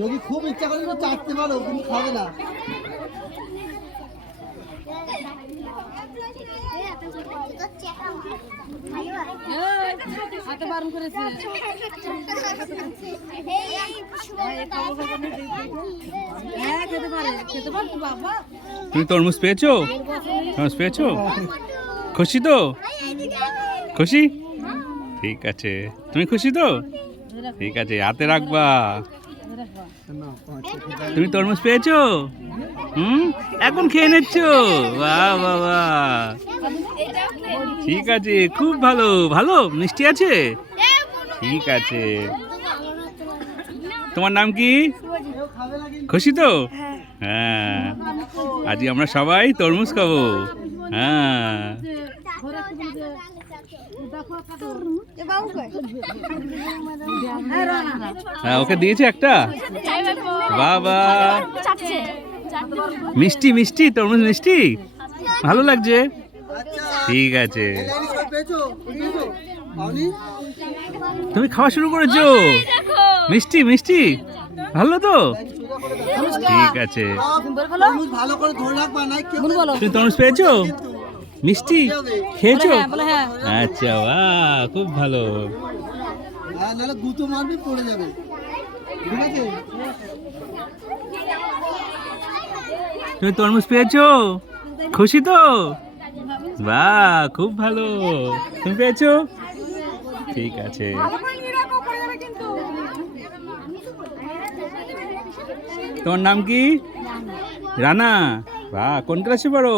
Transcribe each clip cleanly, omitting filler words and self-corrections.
যদি খুব ইচ্ছা করে তো চাটতে পারো, কিন্তু খাবে না। তুমি তরমুজ পেয়েছো? তরমুজ পেয়েছো? খুশি তো? খুশি? ঠিক আছে। তুমি খুশি তো? ঠিক আছে, হাতে রাখবা। তুমি তরমুজ পেয়েছো? এখন খেয়ে নিচ্ছ? বাহ বাহ বাহ, ঠিক আছে, খুব ভালো। ভালো মিষ্টি আছে? ঠিক আছে। তোমার নাম কি? খুশি তো? হ্যাঁ, আজকে আমরা সবাই তরমুজ খাবো। হ্যাঁ, হ্যাঁ, ওকে দিয়েছে একটা। বাবা, মিষ্টি মিষ্টি তরমুজ মিষ্টি, ভালো লাগছে। ঠিক আছে, তুমি খাওয়া শুরু করেছো? মিষ্টি মিষ্টি ভালো তো? ঠিক আছে। তুমি তরমুজ পেয়েছো? মিষ্টি খেয়েছো? আচ্ছা, বাহ, খুব ভালো। তুমি তরমুজ পেয়েছো? খুশি তো? বাহ, খুব ভালো। তুমি পেয়েছো? ঠিক আছে। তোমার নাম কি? রানা। বাহ, কোন ক্লাসে পড়ো?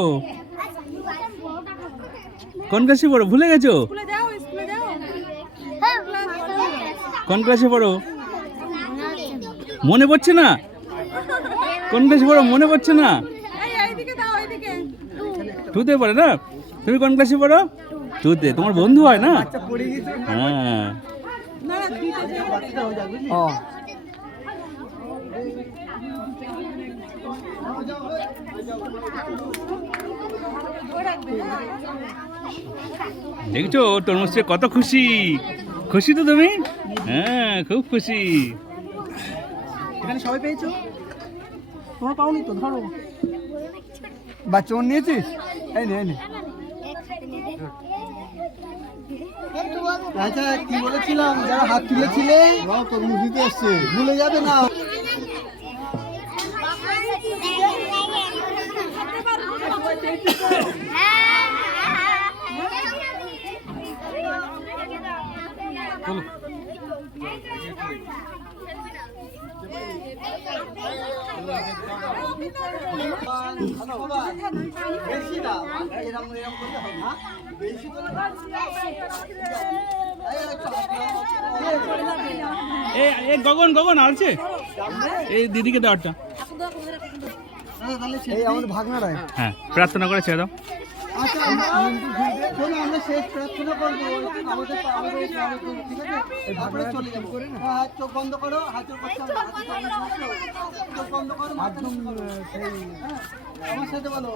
কোন ক্লাসে পড়ো, ভুলে গেছো? কোন ক্লাসে পড়ো? মনে পড়ছে না? কোন ক্লাসে পড়ো মনে পড়ছে না? টুতে পড়ে না? তুমি কোন ক্লাসে পড়ো? টুতে। তোমার বন্ধু হয় না? হ্যাঁ। দেখছো তরমুজে কত খুশি। খুশি তো তুমি? হ্যাঁ, খুব খুশি। এখানে সবাই পেয়েছো? তোমার পাওনি তো? ধরো বাচ্চা নিয়েছিস? এই নে, এই নে। আচ্ছা, কি বলেছিলাম, যারা হাত তুলেছিলে তরমুজ দিতে এসছে, ভুলে যাবে না। গগন গগন আছে, এই দিদিকে দেওয়ারটা। আমাদের ভাগনারা। হ্যাঁ, প্রার্থনা করে ছেড়ে দাও। আচ্ছা, আমরা শেষ প্রার্থনা করবো আমাদের, ঠিক আছে? তারপরে চলে যাবো। হাত চোখ বন্ধ করো, হাতের করতে হবে, চোখ বন্ধ করো, আমার সাথে বলো।